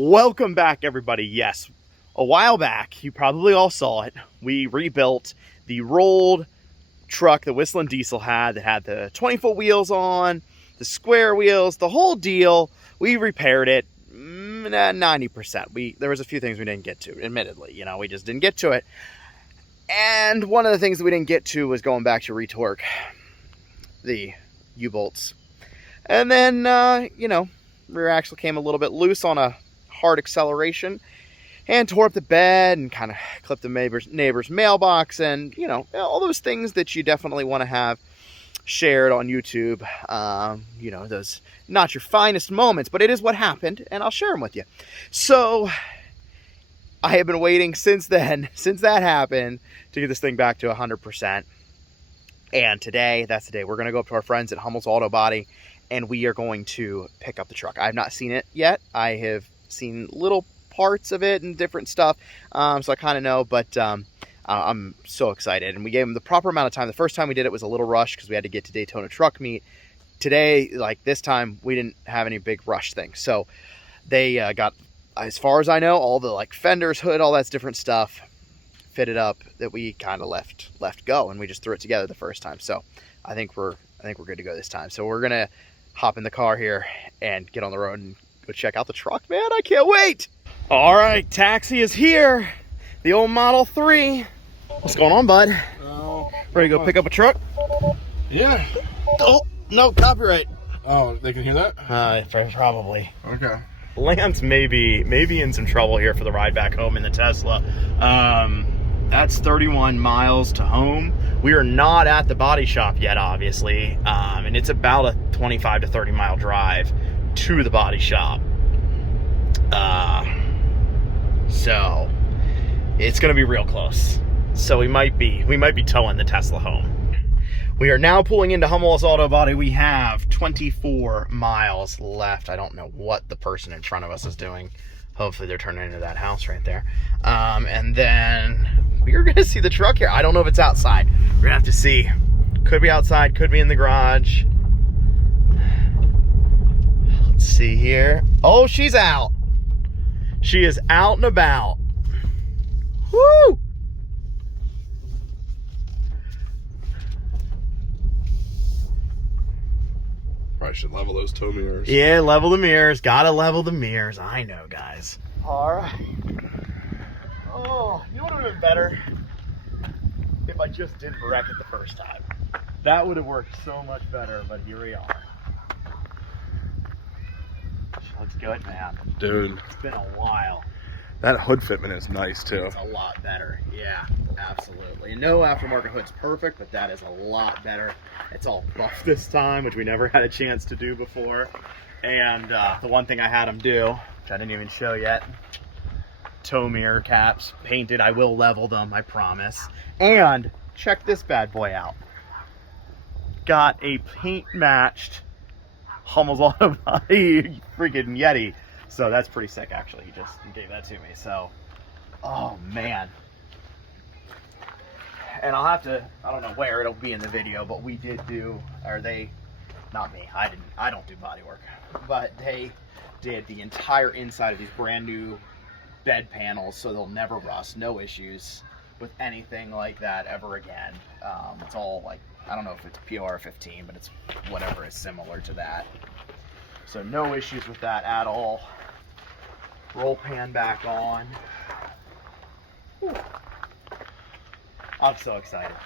Welcome back, everybody. Yes, a while back, you probably all saw it, we rebuilt the rolled truck the Whistlin diesel had that had the 20-foot wheels on, the square wheels, the whole deal. We repaired it 90%. There was a few things we didn't get to, admittedly. You know, we just didn't get to it. And one of the things that we didn't get to was going back to retorque the U-bolts. And then, you know, rear axle came a little bit loose on a hard acceleration and tore up the bed and kind of clipped the neighbor's mailbox, and you know, all those things that you definitely want to have shared on YouTube. You know, those not your finest moments, but it is what happened, and I'll share them with you. So I have been waiting since then, since that happened, to get this thing back to 100%. And today, that's the day. We're going to go up to our friends at Hummel's Auto Body, and we are going to pick up the truck. I have not seen it yet. I have seen little parts of it and different stuff, so I kind of know, but I'm so excited. And we gave them the proper amount of time. The first time we did it was a little rush because we had to get to Daytona Truck Meet. Today, like this time, we didn't have any big rush things. So they got, as far as I know, all the like fenders, hood, all that different stuff fitted up that we kind of left go, and we just threw it together the first time. So I think we're good to go this time. So we're gonna hop in the car here and get on the road and go check out the truck, man. I can't wait. All right, taxi is here. The old Model 3. What's going on, bud? Ready to go pick up a truck? Yeah. Oh, no, copyright. Oh, they can hear that? Probably. Okay. Lance may be in some trouble here for the ride back home in the Tesla. That's 31 miles to home. We are not at the body shop yet, obviously, and it's about a 25 to 30 mile drive to the body shop. So it's gonna be real close. So we might be towing the Tesla home. We are now pulling into Hummel's Auto Body. We have 24 miles left. I don't know what the person in front of us is doing. Hopefully they're turning into that house right there. And then we're gonna see the truck here. I don't know if it's outside. We're gonna have to see. Could be outside, could be in the garage. Let's see here. Oh, she's out. She is out and about. Woo! Probably should level those tow mirrors. Yeah, level the mirrors. Gotta level the mirrors. I know, guys. All right. Oh, you know what would have been better? If I just didn't wreck it the first time. That would have worked so much better, but here we are. She looks good, man. Dude. It's been a while. That hood fitment is nice, too. It's a lot better. Yeah, absolutely. No aftermarket hood's perfect, but that is a lot better. It's all buff this time, which we never had a chance to do before. And the one thing I had them do, which I didn't even show yet, tow mirror caps painted. I will level them, I promise. And check this bad boy out. Got a paint matched Hummel's Auto Body freaking Yeti. So that's pretty sick, actually. He just gave that to me. So, oh man. And I'll have to, I don't know where it'll be in the video, but we did do, or they, not me, I don't do body work, but they did the entire inside of these brand new bed panels, so they'll never rust. No issues with anything like that ever again. It's all like, I don't know if it's PR 15, but it's whatever is similar to that. So no issues with that at all. Roll pan back on. Whew. I'm so excited.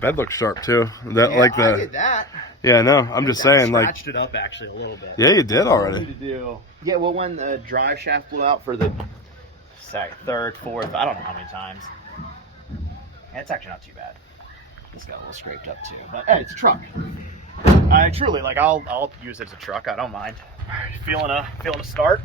Bed looks sharp too. That Yeah, like the. I did that. Yeah, no, I'm just saying, like. Scratched it up actually a little bit. Yeah, you did already. To do. Yeah, well, when the drive shaft blew out for the third, fourth, I don't know how many times. It's actually not too bad. It's got a little scraped up too, but hey, it's a truck. I truly I'll use it as a truck. I don't mind. Feeling a start.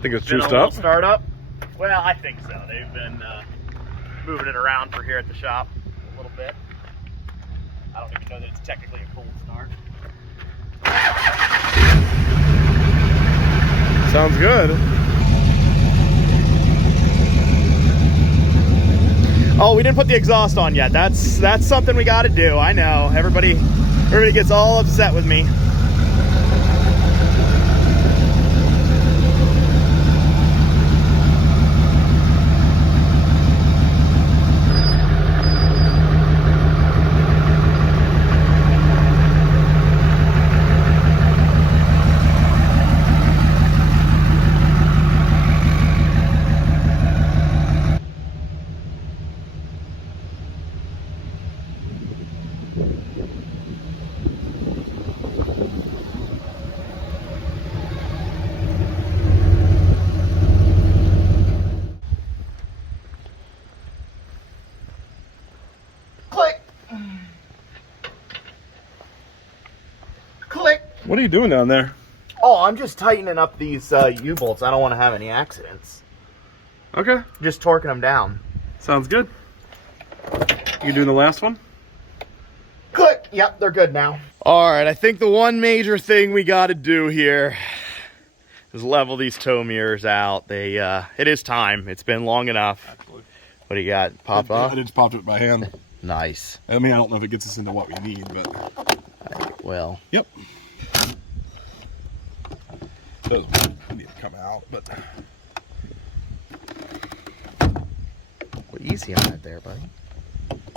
Think it's Been juiced a little up? Startup. Well, I think so. They've been moving it around for here at the shop a little bit. I don't even know that it's technically a cold start. Sounds good. Oh, we didn't put the exhaust on yet. That's something we got to do. I know. Everybody gets all upset with me. are you doing down there? Oh, I'm just tightening up these U-bolts. I don't want to have any accidents. Okay. Just torquing them down. Sounds good. You doing the last one? Good. Yep, they're good now. All right, I think the one major thing we got to do here is level these tow mirrors out. They, it is time. It's been long enough. Absolutely. What do you got? Popped off? I just popped it by hand. Nice. I mean, I don't know if it gets us into what we need, but... Well. Yep. Those need to come out, but... Well, easy on it there, buddy.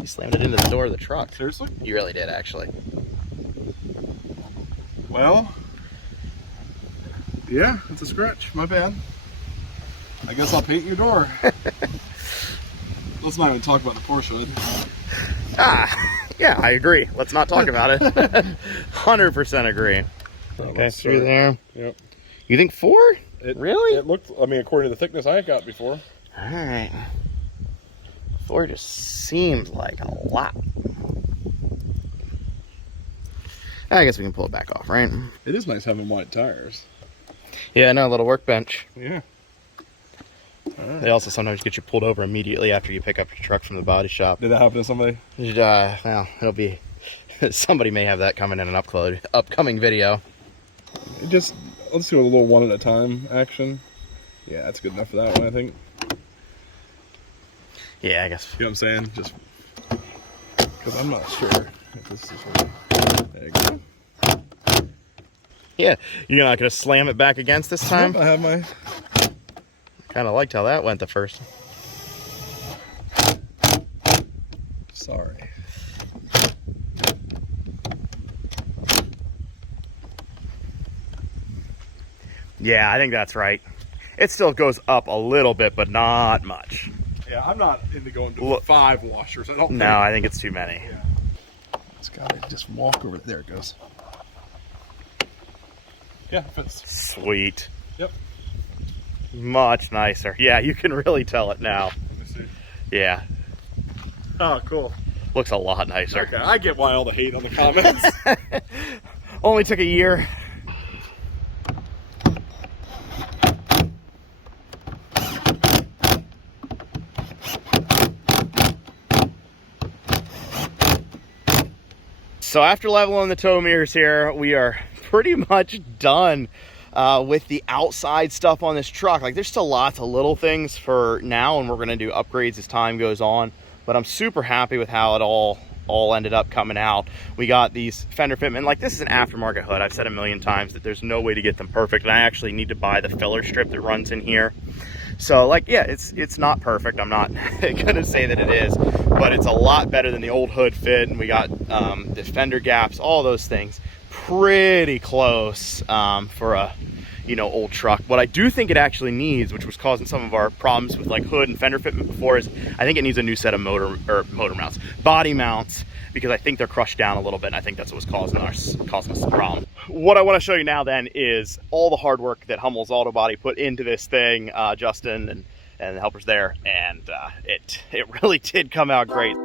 You slammed it into the door of the truck. Seriously? You really did, actually. Well... Yeah, it's a scratch. My bad. I guess I'll paint your door. Let's not even talk about the Porsche hood. Yeah, I agree. Let's not talk about it. 100% agree. Okay, through there. Yep. You think 4? Really? It looked, I mean, according to the thickness I got before. All right. 4 just seems like a lot. I guess we can pull it back off, right? It is nice having white tires. Yeah, no, a little workbench. Yeah. They also sometimes get you pulled over immediately after you pick up your truck from the body shop. Did that happen to somebody? Well, it'll be... somebody may have that coming in an upcoming video. Let's do a little one at a time action. Yeah, that's good enough for that one, I think. Yeah, I guess. You know what I'm saying? Just because I'm not sure if this is really... There you go. Yeah, you're not going to slam it back against this time? Yep, I have my... Kind of liked how that went the first. Sorry. Yeah, I think that's right. It still goes up a little bit, but not much. Yeah, I'm not into going to 5 washers. I don't think. No, I think it's too many. Yeah. It's gotta just walk over. There it goes. Yeah, it fits. Sweet. Yep. Much nicer. Yeah, you can really tell it now. Let me see. Yeah. Oh, cool. Looks a lot nicer. Okay, I get why all the hate on the comments. Only took a year. So after leveling the tow mirrors here, we are pretty much done with the outside stuff on this truck. Like, there's still lots of little things for now, and we're gonna do upgrades as time goes on. But I'm super happy with how it all ended up coming out. We got these fender fitment. Like, this is an aftermarket hood. I've said a million times that there's no way to get them perfect, and I actually need to buy the filler strip that runs in here. So, like, yeah, it's not perfect. I'm not gonna say that it is, but it's a lot better than the old hood fit. And we got the fender gaps, all those things, pretty close for a old truck. What I do think it actually needs, which was causing some of our problems with like hood and fender fitment before, is I think it needs a new set of body mounts, because I think they're crushed down a little bit, and I think that's what was causing us the problem. What I want to show you now then is all the hard work that Hummel's Auto Body put into this thing, Justin and the helpers there, and it really did come out great.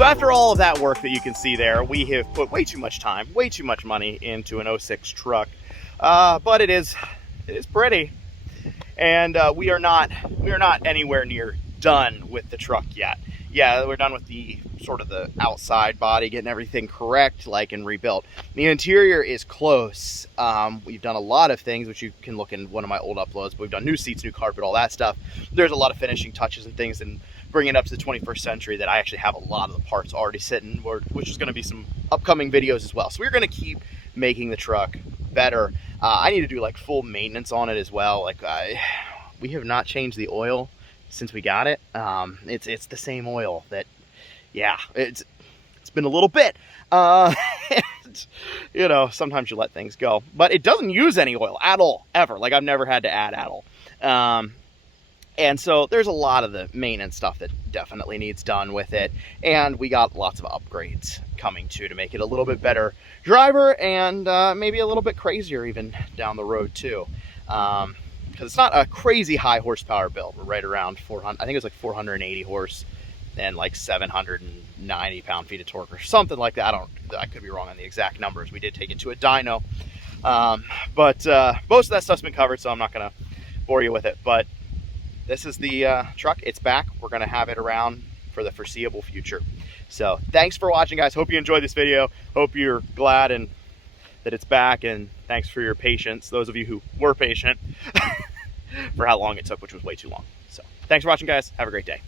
So after all of that work that you can see there, we have put way too much time, way too much money into an 06 truck. But it is pretty. And we are not anywhere near done with the truck yet. Yeah, we're done with the sort of the outside body, getting everything correct, like, and rebuilt. The interior is close. We've done a lot of things, which you can look in one of my old uploads. But we've done new seats, new carpet, all that stuff. There's a lot of finishing touches and things, and bringing it up to the 21st century that I actually have a lot of the parts already sitting, which is going to be some upcoming videos as well. So we're going to keep making the truck better. I need to do like full maintenance on it as well. Like we have not changed the oil since we got it. It's the same oil that, yeah, it's been a little bit. And, you know, sometimes you let things go, but it doesn't use any oil at all, ever. Like I've never had to add at all. And so there's a lot of the maintenance stuff that definitely needs done with it. And we got lots of upgrades coming too to make it a little bit better driver, and maybe a little bit crazier even down the road too. Because it's not a crazy high horsepower build. We're right around 400, I think it's like 480 horse and like 790 pound-feet of torque or something like that. I could be wrong on the exact numbers. We did take it to a dyno. But most of that stuff's been covered, so I'm not gonna bore you with it. But this is the truck. It's back. We're going to have it around for the foreseeable future. So thanks for watching, guys. Hope you enjoyed this video. Hope you're glad and that it's back, and thanks for your patience, those of you who were patient for how long it took, which was way too long. So thanks for watching, guys. Have a great day.